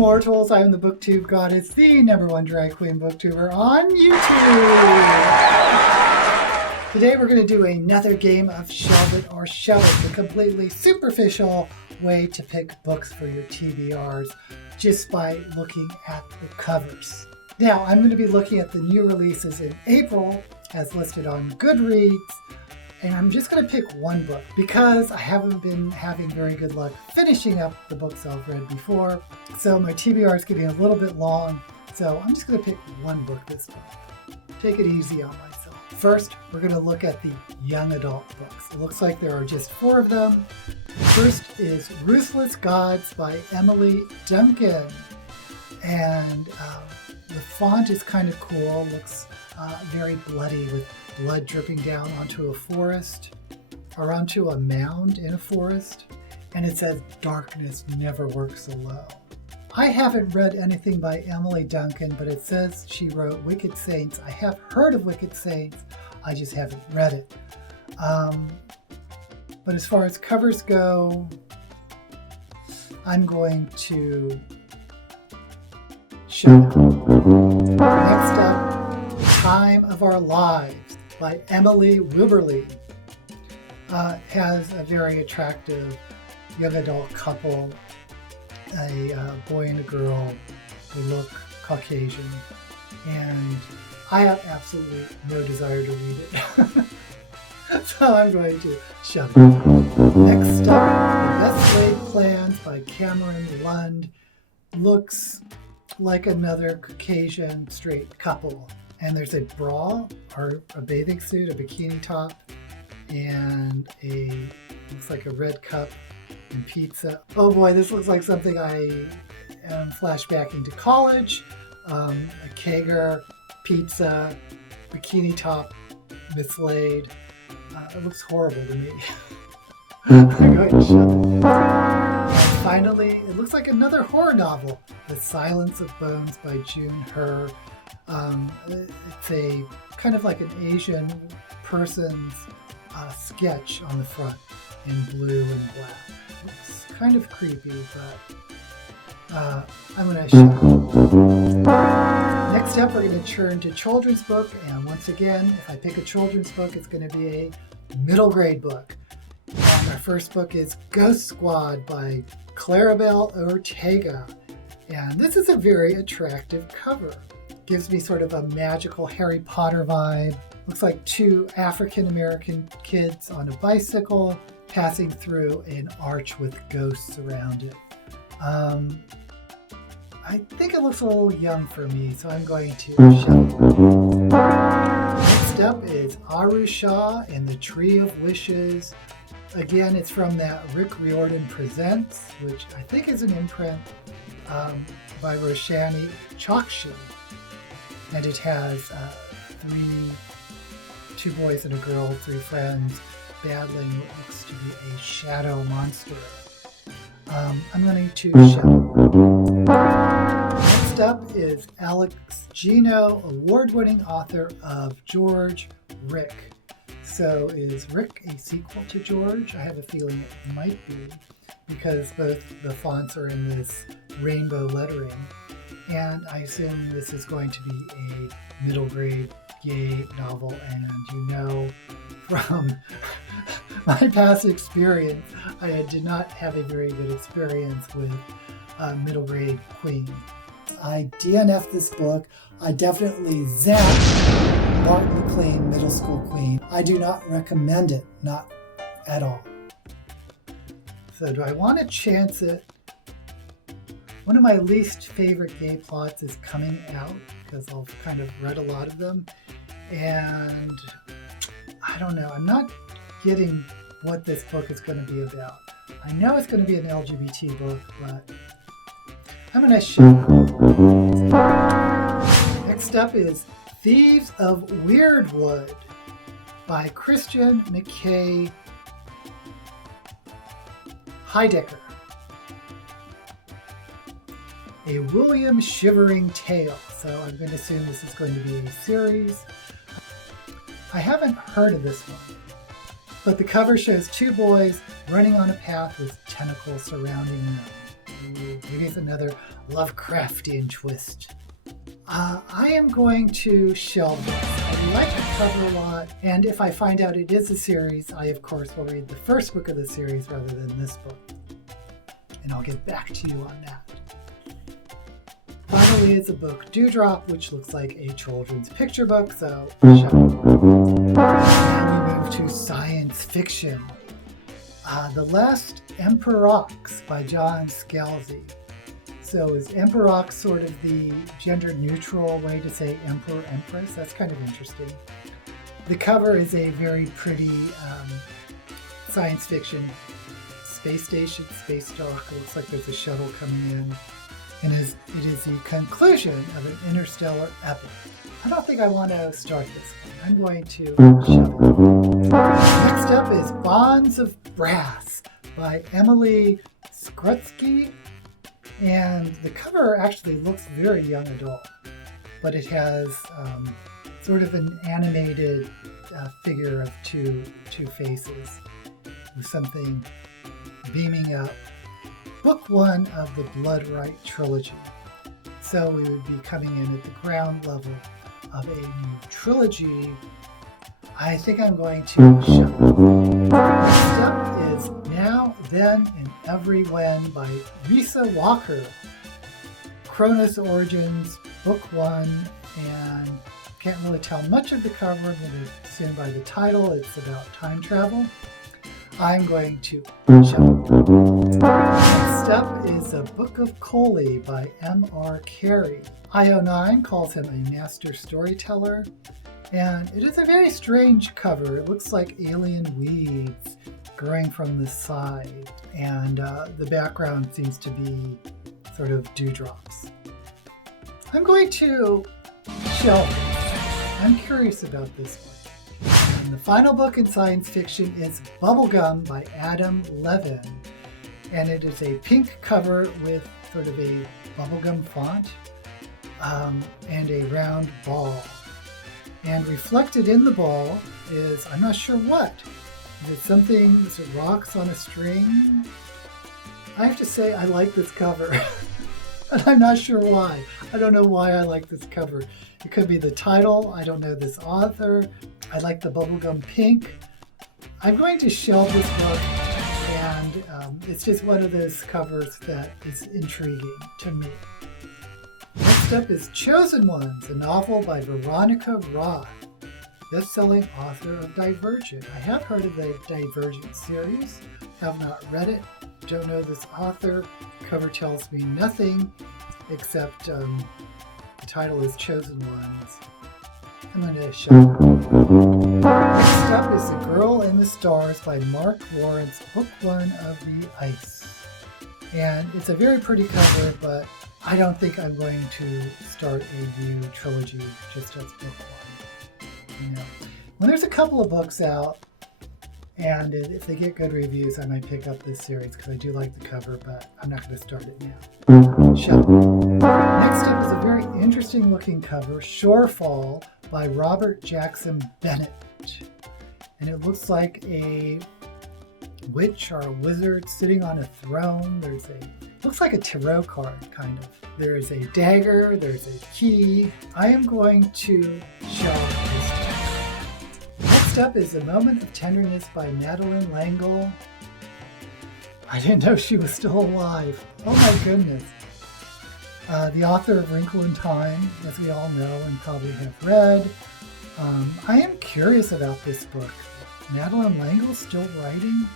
mortals, I am the booktube goddess, the #1 drag queen booktuber on YouTube. Today we're going to do another game of Shelve or Shelved, a completely superficial way to pick books for your TBRs just by looking at the covers. Now, I'm going to be looking at the new releases in April as listed on Goodreads, and I'm just going to pick one book because I haven't been having very good luck finishing up the books I've read before. So my TBR is getting a little bit long, so I'm just going to pick one book this time. Take it easy on myself. First, we're going to look at the young adult books. It looks like there are just 4 of them. The first is Ruthless Gods by Emily Duncan. And the font is kind of cool. Looks very bloody with blood dripping down onto a forest or onto a mound in a forest. And it says, "Darkness never works alone." I haven't read anything by Emily Duncan, but it says she wrote Wicked Saints. I have heard of Wicked Saints, I just haven't read it. But as far as covers go, I'm going to show it. Next up, The Time of Our Lives by Emily Wibberley. Has a very attractive young adult couple, a boy and a girl who look Caucasian, and I have absolutely no desire to read it. So I'm going to shove it. Next up, The Best Laid Plans by Cameron Lund. Looks like another Caucasian straight couple. And there's a bra or a bathing suit, a bikini top, and looks like a red cup and pizza. Oh boy, this looks like something I am flashbacking to college. A kegger, pizza, bikini top, mislaid. It looks horrible to me. I'm going to shove it. And finally, it looks like another horror novel, The Silence of Bones by June Her. It's a kind of like an Asian person's sketch on the front in blue and black. It's kind of creepy, but I'm going to shove it. Next up, we're going to turn to children's book, and once again, if I pick a children's book, it's going to be a middle grade book. And our first book is Ghost Squad by Claribel Ortega, and this is a very attractive cover. Gives me sort of a magical Harry Potter vibe. Looks like 2 African-American kids on a bicycle passing through an arch with ghosts around it. I think it looks a little young for me, so I'm going to shove it. Next up is RYSA and the Tree of Wishes. Again, it's from that Rick Riordan Presents, which I think is an imprint by Roshani Chokshi. And it has 2 boys and a girl, 3 friends, battling what looks to be a shadow monster. I'm going to shove it. Next up is Alex Gino, award-winning author of George, Rick. So is Rick a sequel to George? I have a feeling it might be, because both the fonts are in this rainbow lettering. And I assume this is going to be a middle grade gay novel, and you know from my past experience, I did not have a very good experience with middle grade queen. I DNF'd this book. I definitely zapped Martin McLean, Middle School Queen. I do not recommend it, not at all. So do I want to chance it? One of my least favorite gay plots is coming out, because I've kind of read a lot of them, and I don't know, I'm not getting what this book is going to be about. I know it's going to be an LGBT book, but I'm going to shove it. Next up is Thieves of Weirdwood by Christian McKay Heidecker. A William Shivering Tale. So I'm going to assume this is going to be a series. I haven't heard of this one, but the cover shows 2 boys running on a path with tentacles surrounding them. Maybe it's another Lovecraftian twist. I am going to shelve this. I like the cover a lot, and if I find out it is a series, I of course will read the first book of the series rather than this book. And I'll get back to you on that. Finally, it's a book, Dewdrop, which looks like a children's picture book, so shut up. Now we move to science fiction. The Last Emperox by John SCALZI. So is Emperox sort of the gender-neutral way to say emperor, empress? That's kind of interesting. The cover is a very pretty science fiction space station, space dock. It looks like there's a shuttle coming in. And it is the conclusion of an interstellar epic. I don't think I want to start this one. I'm going to shove it. Next up is Bonds of Brass by Emily Skrutsky. And the cover actually looks very young adult, but it has sort of an animated figure of two faces with something beaming up. Book 1 of the Bloodright trilogy. So we would be coming in at the ground level of a new trilogy. I think I'm going to shove it. Next up is Now, Then, and Every When by RYSA Walker. Cronus Origins, Book 1, and can't really tell much of the cover. I'm going to assume by the title it's about time travel. I'm going to shove it. Next up is A Book of Coley by M.R. Carey. IO9 calls him a master storyteller, and it is a very strange cover. It looks like alien weeds growing from the side, and the background seems to be sort of dewdrops. I'm going to shelve it. I'm curious about this one. And the final book in science fiction is Bubblegum by Adam Levin. And it is a pink cover with sort of a bubblegum font and a round ball. And reflected in the ball is, I'm not sure what. Is it something, is it rocks on a string? I have to say I like this cover. And I'm not sure why. I don't know why I like this cover. It could be the title. I don't know this author. I like the bubblegum pink. I'm going to shelve this book, and it's just one of those covers that is intriguing to me. Next up is Chosen Ones, a novel by Veronica Roth, best-selling author of Divergent. I have heard of the Divergent series, have not read it, don't know this author. Cover tells me nothing except the title is Chosen Ones. I'm going to show it. Next up is The Girl in the Stars by Mark Lawrence, Book 1 of The Ice. And it's a very pretty cover, but I don't think I'm going to start a new trilogy just as Book 1. You know, when there's a couple of books out, and if they get good reviews, I might pick up this series because I do like the cover, but I'm not going to start it now. Shelve. Next up is a very interesting looking cover, Shorefall by Robert Jackson Bennett. And it looks like a witch or a wizard sitting on a throne. Looks like a tarot card, kind of. There is a dagger, there's a key. I am going to shelve this book. Next up is A Moment of Tenderness by Madeleine L'Engle. I didn't know she was still alive. Oh my goodness. The author of Wrinkle in Time, as we all know and probably have read. I am curious about this book. Madeleine L'Engle still writing?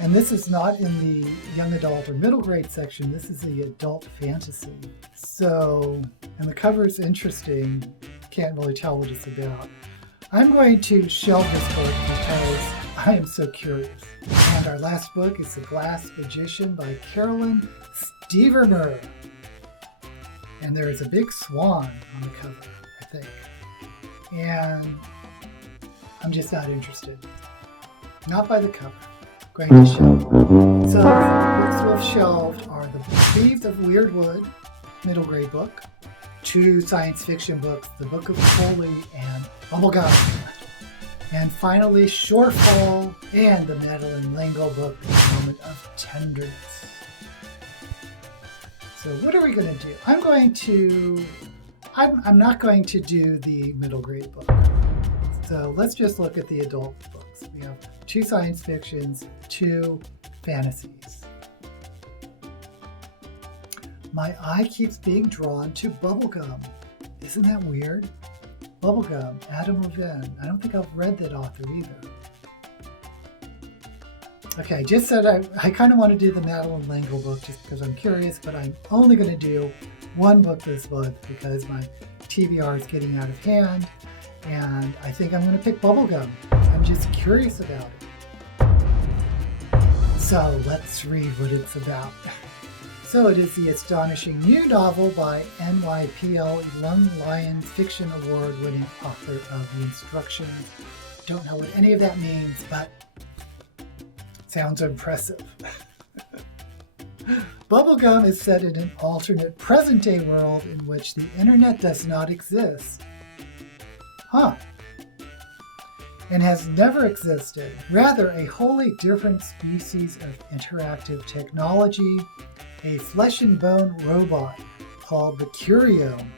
And this is not in the young adult or middle grade section. This is the adult fantasy. So, and the cover is interesting. Can't really tell what it's about. I'm going to shelve this book because I am so curious. And our last book is The Glass Magician by Carolyn Stevermer. And there is a big swan on the cover, I think. And I'm just not interested. Not by the cover. Going to shelve. So the books we've shelved are The Thieves of Weirdwood, middle grade book, 2 science fiction books, The Book of Coley and Bubblegum. And finally, Shorefall and the Madeleine L'Engle book, A Moment of Tenderness. So what are we going to do? I'm not going to do the middle grade book. So let's just look at the adult books. We have 2 science fictions, 2 fantasies. My eye keeps being drawn to bubblegum. Isn't that weird? Bubblegum, Adam Levine. I don't think I've read that author either. Okay, I just said I kind of want to do the Madeleine L'Engle book just because I'm curious, but I'm only going to do 1 book this month because my TBR is getting out of hand, and I think I'm going to pick Bubblegum. I'm just curious about it. So let's read what it's about. So it is the astonishing new novel by NYPL Young Lions Fiction Award-winning author of The Instructions. Don't know what any of that means, but sounds impressive. Bubblegum is set in an alternate present-day world in which the internet does not exist. And has never existed. Rather, a wholly different species of interactive technology, a flesh and bone robot called the Curiome,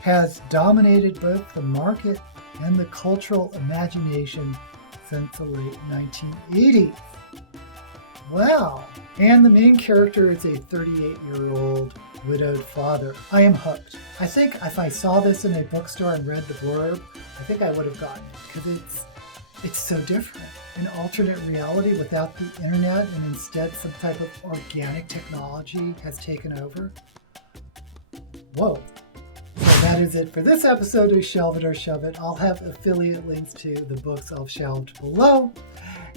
has dominated both the market and the cultural imagination since the late 1980s. Wow! And the main character is a 38-year-old widowed father. I am hooked. I think if I saw this in a bookstore and read the blurb, I think I would have gotten it because it's so different. An alternate reality without the internet, and instead some type of organic technology has taken over. Whoa. So that is it for this episode of Shelve It or Shove It. I'll have affiliate links to the books I've shelved below.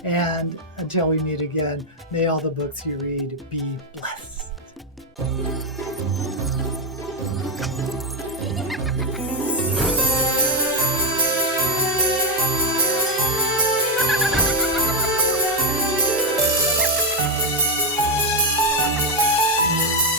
And until we meet again, may all the books you read be blessed.